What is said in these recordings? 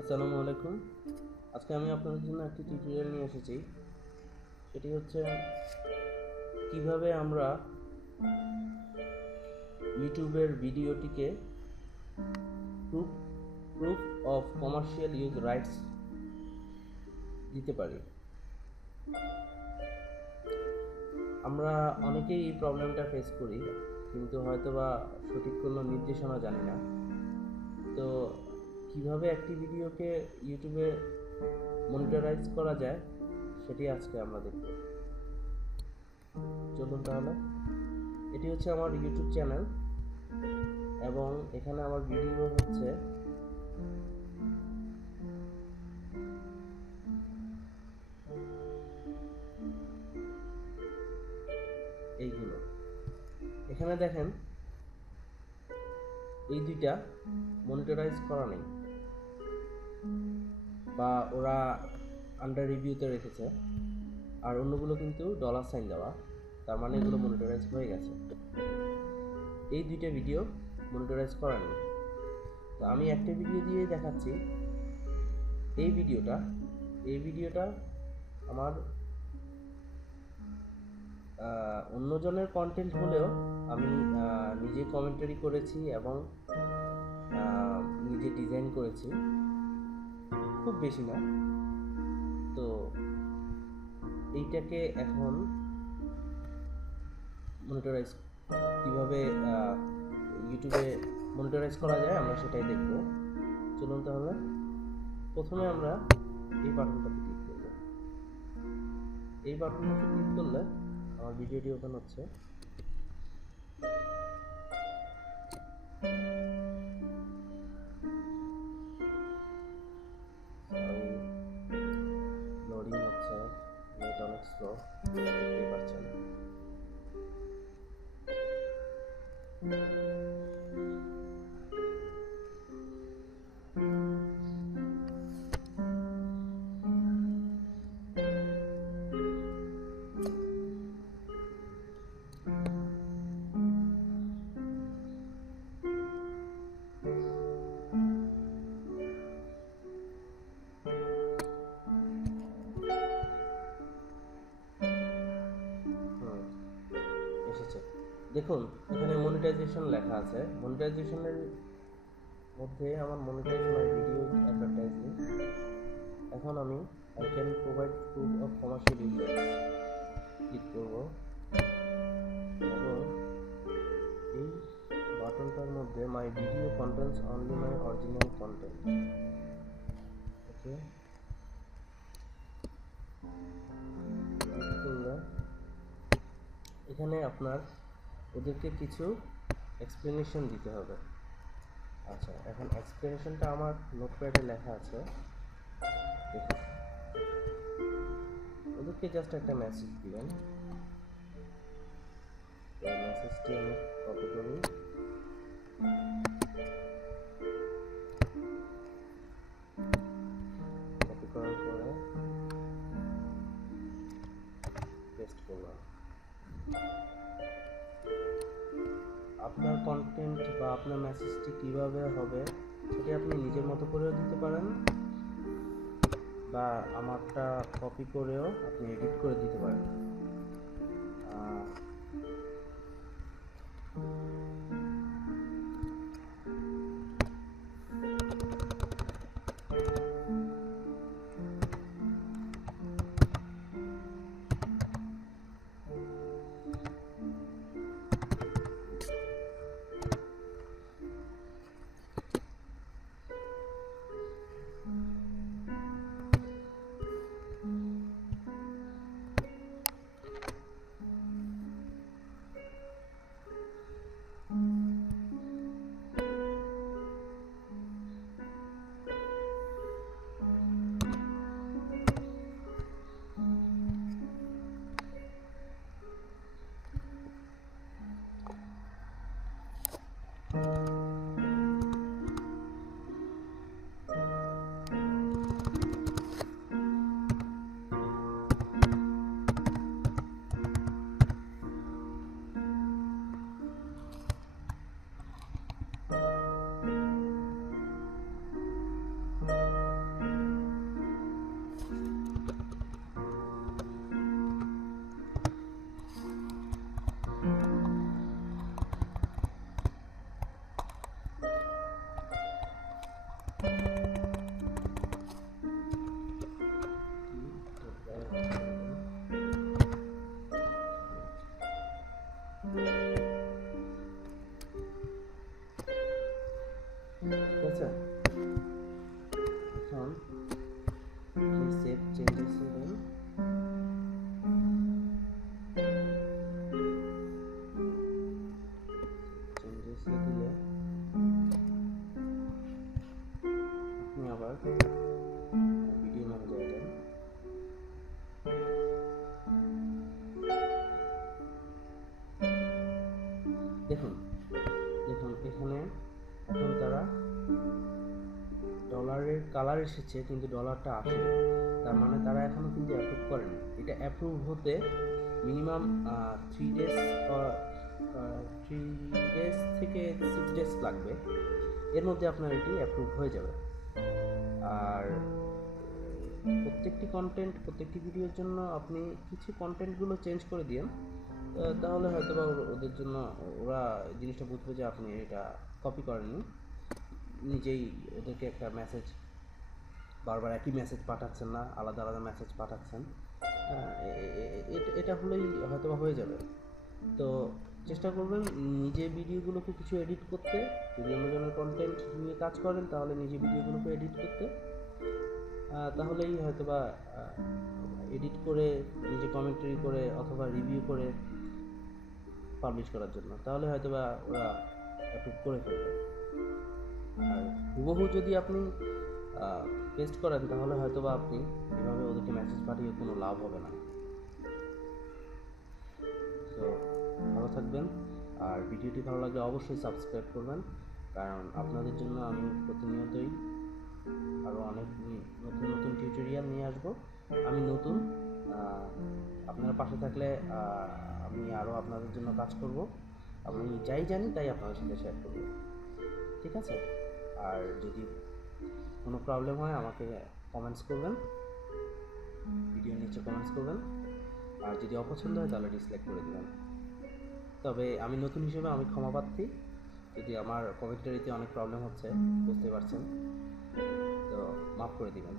আসসালামু আলাইকুম। আজকে আমি আপনাদের জন্য একটি টিউটোরিয়াল নিয়ে এসেছি। সেটি হচ্ছে কিভাবে আমরা ইউটিউবের ভিডিওটিকে proof proof of commercial use rights দিতে পারি। আমরা অনেকেই এই প্রবলেমটা ফেস করি, কিন্তু হয়তোবা সঠিক কোনো নির্দেশনা জানি না। তো কিভাবে একটি ভিডিওকে ইউটিউবে মনিটরাইজ করা যায় সেটি আজকে আমরা দেখব। চলুন তাহলে। এটি হচ্ছে আমার ইউটিউব চ্যানেল এবং এখানে আমার ভিডিও হচ্ছে এইগুলো। এখানে দেখেন এই দুইটা মনিটরাইজ করা নেই, বা ওরা আন্ডার রিভিউতে রেখেছে, আর অন্যগুলো কিন্তু $সাইন দেওয়া, তার মানে এগুলো মনিটরাইজ হয়ে গেছে। এই দুইটা ভিডিও মনিটরাইজ করা নেই। তো আমি একটা ভিডিও দিয়ে দেখাচ্ছি। এই ভিডিওটা আমার অন্যজনের কন্টেন্ট হলেও আমি নিজে কমেন্টারি করেছি এবং নিজে ডিজাইন করেছি, খুব বেশি না। তো এইটাকে এখন মনিটরাইজ কীভাবে ইউটিউবে মনিটরাইজ করা যায় আমরা সেটাই দেখব। চলুন তাহলে। প্রথমে আমরা এই বাটনটাতে ক্লিক করব। এই বাটনটাতে ক্লিক করলে আমার ভিডিওটি ওপেন হচ্ছে। লোডিং হচ্ছে, নেট অনেক স্লো, দেখতেই পাচ্ছেন। এসেছে, দেখুন এখানে মনিটাইজেশন লেখা আছে। মনিটাইজেশনের মধ্যে আমার মনিটাইজ মাই ভিডিও অ্যাডভার্টাইজিং। এখন আমি I can provide proof of commercial use click করব এবং এই বাটনটার মধ্যে my video contents only my original content. Okay, এখানে আপনার ওদেরকে কিছু এক্সপ্লেনেশন দিতে হবে। আচ্ছা, এখন এক্সপ্লেনেশনটা আমার নোটপ্যাডে লেখা আছে, দেখুন। ওদেরকে জাস্ট একটা মেসেজ দিবেন। এই মেসেজটি আমি কপি করি, কপি করার পরে পেস্ট করলাম। আপনার কন্টেন্ট বা আপনার মেসেজটি কিভাবে হবে সেটি আপনি নিজের মতো করেও দিতে পারেন, বা আমারটা কপি করেও আপনি এডিট করে দিতে পারেন। আছে। এখন সেভ চেঞ্জেস দেন, চেঞ্জেস দিলে আপনি আবার ভিডিও ম্যানেজারে যান। দেখুন এখানে এখন তারা ডলারের কালার এসেছে কিন্তু ডলারটা আসেনি, তার মানে তারা এখনো কিন্তু অ্যাপ্রুভ করেনি। এটা অ্যাপ্রুভ হতে মিনিমাম 3 ডেজ থেকে 6 ডেজ লাগবে, এর মধ্যে আপনার এটি অ্যাপ্রুভ হয়ে যাবে। আর প্রত্যেকটি ভিডিওর জন্য আপনি কিছু কন্টেন্টগুলো চেঞ্জ করে দিন, তাহলে হয়তো বা ওদের জন্য ওরা জিনিসটা বুঝবে যে আপনি এটা কপি করেননি, নিজেই ওদেরকে একটা মেসেজ, বারবার একই মেসেজ পাঠাচ্ছেন না, আলাদা আলাদা মেসেজ পাঠাচ্ছেন। এটা হলেই হয়তো বা হয়ে যাবে। তো চেষ্টা করবেন নিজে ভিডিওগুলোকে কিছু এডিট করতে। যদি অন্যজনের কন্টেন্ট নিয়ে কাজ করেন তাহলে নিজে ভিডিওগুলোকে এডিট করতে, তাহলেই হয়তো বা এডিট করে নিজে কমেন্টারি করে অথবা রিভিউ করে পাবলিশ করার জন্য, তাহলে হয়তো বা ওরা অ্যাপ্রুভ করে ফেলবে। আর হুবহু যদি আপনি পেস্ট করেন তাহলে হয়তো বা আপনি এভাবে ওদেরকে মেসেজ পাঠিয়ে কোনো লাভ হবে না। তো ভালো থাকবেন, আর ভিডিওটি ভালো লাগলে অবশ্যই সাবস্ক্রাইব করবেন, কারণ আপনাদের জন্য আমি প্রতিনিয়তই আরও অনেক নতুন নতুন টিউটোরিয়াল নিয়ে আসবো। আমি নতুন, আপনারা পাশে থাকলে আমি আরও আপনাদের জন্য কাজ করব। আমি যাই জানি তাই আপনাদের সাথে শেয়ার করব, ঠিক আছে? আর যদি কোনো প্রবলেম হয় আমাকে কমেন্টস করবেন, ভিডিও নিচে কমেন্টস করবেন, আর যদি অপছন্দ হয় তাহলে ডিসলাইক করে দেবেন। তবে আমি নতুন হিসেবে আমি ক্ষমা প্রার্থী, যদি আমার কমেন্টারিতে অনেক প্রবলেম হচ্ছে, বুঝতে পারছেন, তো মাফ করে দিবেন,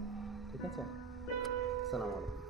ঠিক আছে? আসসালামু আলাইকুম।